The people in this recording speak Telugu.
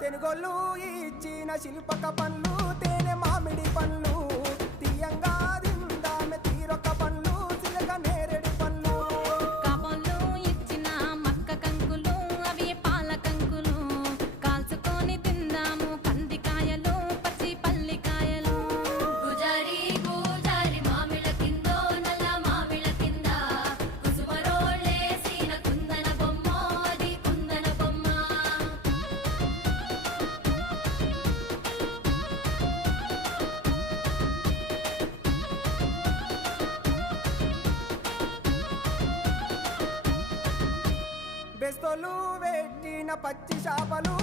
తెనుగోళ్ళు ఇచ్చిన శిల్పక పండ్లు తేనె మామిడి పండ్లు తీయంగా దిందామె తీరొక్క పండ్లు చిలక నేరేడు పండ్లు కాబోళ్ళు ఇచ్చిన మక్క కంకులు అవి పాల కంకులు కాల్చుకొని తిందాము కందికాయలు పచ్చి పల్లికాయలు గుజారి గుజారి మామిళ్ళ కిందో నల్ల మామిళ్ళ కింద కుసుమరోళ్ళేసిన కుందన బొమ్మ అది కుందన బొమ్మ బెస్తోలు పెట్టిన పచ్చి చేపలు